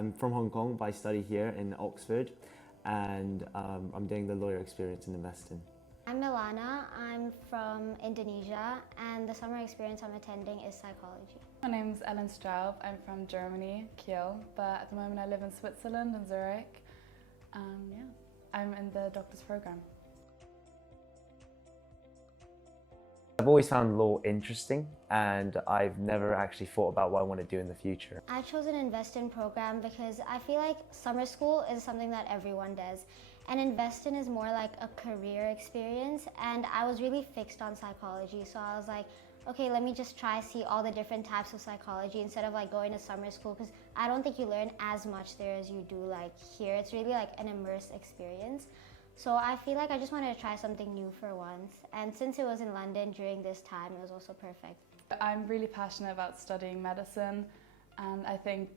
I'm from Hong Kong, but I study here in Oxford, and I'm doing the lawyer experience in InvestIN. I'm Milana, I'm from Indonesia, and the summer experience I'm attending is psychology. My name's Ellen Straub, I'm from Germany, Kiel, but at the moment I live in Switzerland, in Zurich. Yeah, I'm in the doctor's program. I've always found law interesting, and I've never actually thought about what I want to do in the future. I chose an InvestIN program because I feel like summer school is something that everyone does, and InvestIN is more like a career experience, and I was really fixed on psychology, so I was like, okay, let me just try see all the different types of psychology instead of like going to summer school, because I don't think you learn as much there as you do like here. It's really like an immersive experience. So I feel like I just wanted to try something new for once, and since it was in London during this time, it was also perfect. I'm really passionate about studying medicine, and I think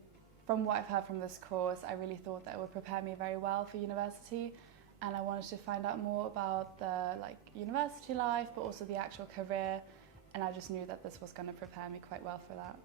from what I've heard from this course, I really thought that it would prepare me very well for university, and I wanted to find out more about the university life, but also the actual career, and I just knew that this was going to prepare me quite well for that.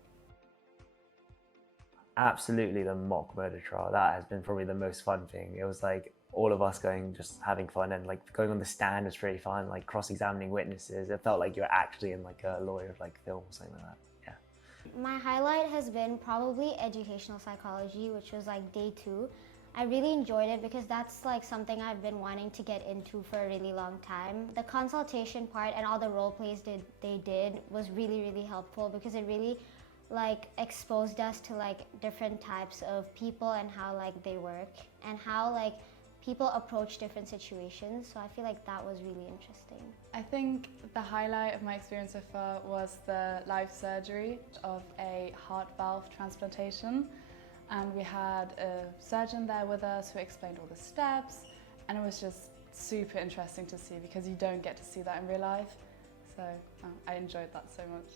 Absolutely, the mock murder trial, that has been probably the most fun thing. It was like all of us going, just having fun, and like going on the stand was pretty fun, like cross-examining witnesses. It felt like you're actually in like a lawyer film or something like that. Yeah. My highlight has been probably educational psychology, which was like day 2. I really enjoyed it because that's like something I've been wanting to get into for a really long time. The consultation part and all the role plays they did was really, really helpful because it really like exposed us to like different types of people and how like they work and how like people approach different situations, so I feel like that was really interesting. I think the highlight of my experience so far was the live surgery of a heart valve transplantation, and we had a surgeon there with us who explained all the steps, and it was just super interesting to see because you don't get to see that in real life, so I enjoyed that so much.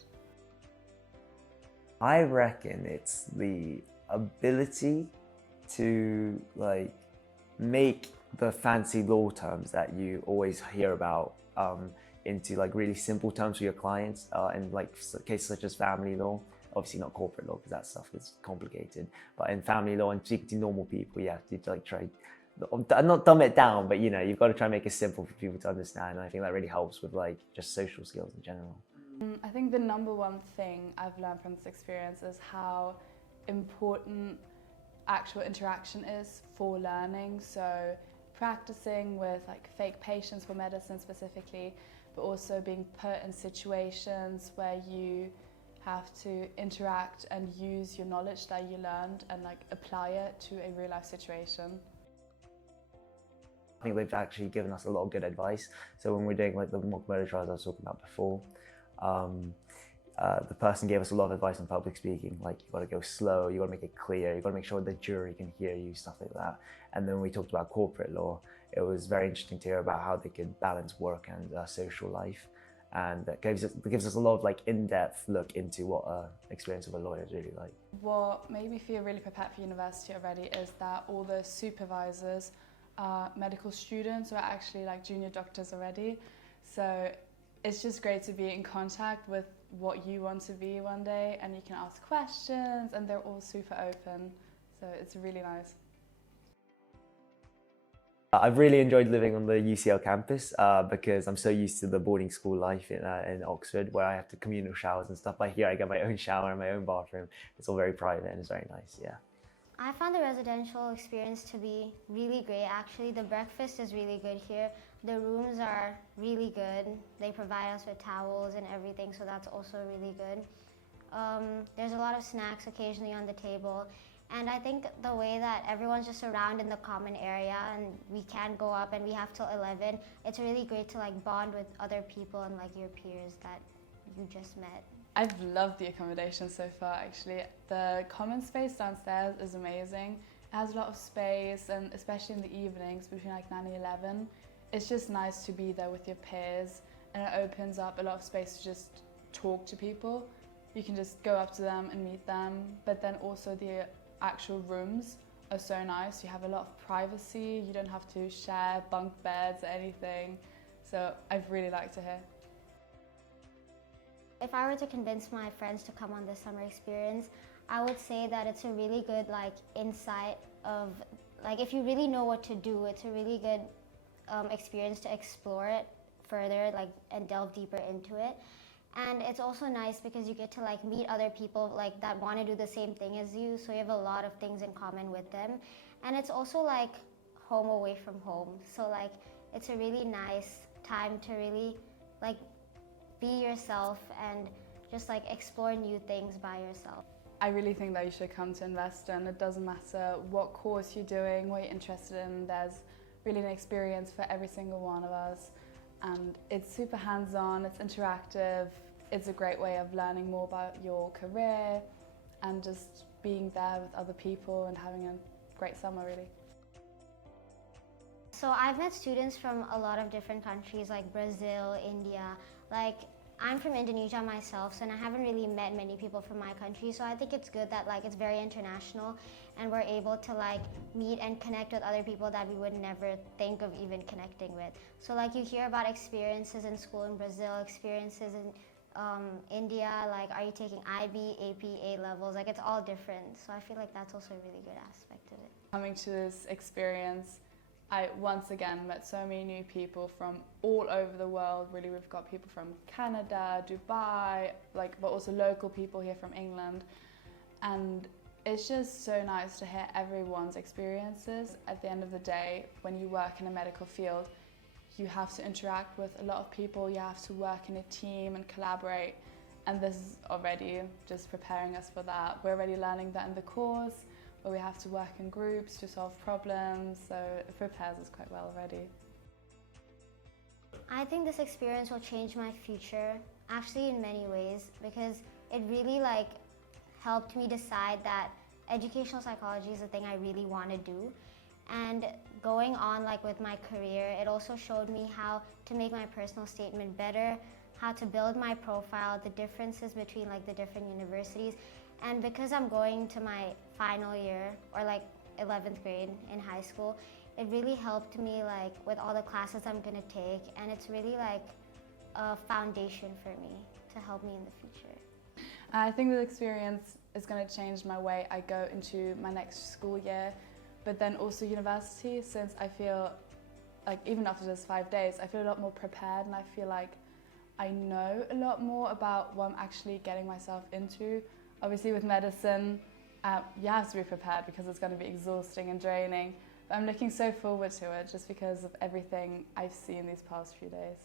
I reckon it's the ability to like make the fancy law terms that you always hear about into like really simple terms for your clients in like cases such as family law. Obviously not corporate law because that stuff is complicated, but in family law and speaking to normal people, you have to like try not dumb it down, but you know, you've got to try and make it simple for people to understand, and I think that really helps with like just social skills in general. I think the number one thing I've learned from this experience is how important actual interaction is for learning. So practicing with like fake patients for medicine specifically, but also being put in situations where you have to interact and use your knowledge that you learned and like apply it to a real life situation. I think they've actually given us a lot of good advice. So when we're doing like the mock murder trials I was talking about before, the person gave us a lot of advice on public speaking, like you got to go slow, you got to make it clear, you got to make sure the jury can hear you, stuff like that. And then when we talked about corporate law, it was very interesting to hear about how they could balance work and social life, and that gives us a lot of like in-depth look into what experience of a lawyer is really like. What made me feel really prepared for university already is that all the supervisors are medical students who are actually like junior doctors already, so it's just great to be in contact with what you want to be one day, and you can ask questions and they're all super open, so it's really nice. I've really enjoyed living on the UCL campus because I'm so used to the boarding school life in Oxford, where I have to communal showers and stuff. Like here I get my own shower and my own bathroom. It's all very private and it's very nice, yeah. I found the residential experience to be really great actually. The breakfast is really good here. The rooms are really good. They provide us with towels and everything, so that's also really good. There's a lot of snacks occasionally on the table, and I think the way that everyone's just around in the common area and we can go up and we have till 11, it's really great to like bond with other people and like your peers that you just met. I've loved the accommodation so far actually. The common space downstairs is amazing. It has a lot of space, and especially in the evenings between like 9 and 11, it's just nice to be there with your peers, and it opens up a lot of space to just talk to people. You can just go up to them and meet them, but then also the actual rooms are so nice. You have a lot of privacy, you don't have to share bunk beds or anything, so I've really liked it here. If I were to convince my friends to come on this summer experience, I would say that it's a really good like insight of like if you really know what to do, it's a really good experience to explore it further like and delve deeper into it. And it's also nice because you get to like meet other people like that want to do the same thing as you, so you have a lot of things in common with them. And it's also like home away from home, so like it's a really nice time to really like be yourself and just like explore new things by yourself. I really think that you should come to InvestIN. It doesn't matter what course you're doing, what you're interested in, there's really an experience for every single one of us. And it's super hands-on, it's interactive, it's a great way of learning more about your career and just being there with other people and having a great summer, really. So I've met students from a lot of different countries like Brazil, India. Like I'm from Indonesia myself, so and I haven't really met many people from my country, so I think it's good that like it's very international and we're able to like meet and connect with other people that we would never think of even connecting with. So like you hear about experiences in school in Brazil, experiences in India, like are you taking IB, AP, A levels, like it's all different. So I feel like that's also a really good aspect of it. Coming to this experience, I once again met so many new people from all over the world. Really, we've got people from Canada, Dubai, like, but also local people here from England. And it's just so nice to hear everyone's experiences. At the end of the day, when you work in a medical field, you have to interact with a lot of people, you have to work in a team and collaborate. And this is already just preparing us for that. We're already learning that in the course, where we have to work in groups to solve problems, so it prepares us quite well already. I think this experience will change my future, actually in many ways, because it really like helped me decide that educational psychology is the thing I really want to do. And going on like with my career, it also showed me how to make my personal statement better, how to build my profile, the differences between like the different universities. And because I'm going to my final year, or like 11th grade in high school, it really helped me like with all the classes I'm gonna take, and it's really like a foundation for me to help me in the future. I think this experience is going to change my way I go into my next school year, but then also university, since I feel like even after just 5 days, I feel a lot more prepared and I feel like I know a lot more about what I'm actually getting myself into. Obviously with medicine, you have to be prepared because it's going to be exhausting and draining. But I'm looking so forward to it just because of everything I've seen these past few days.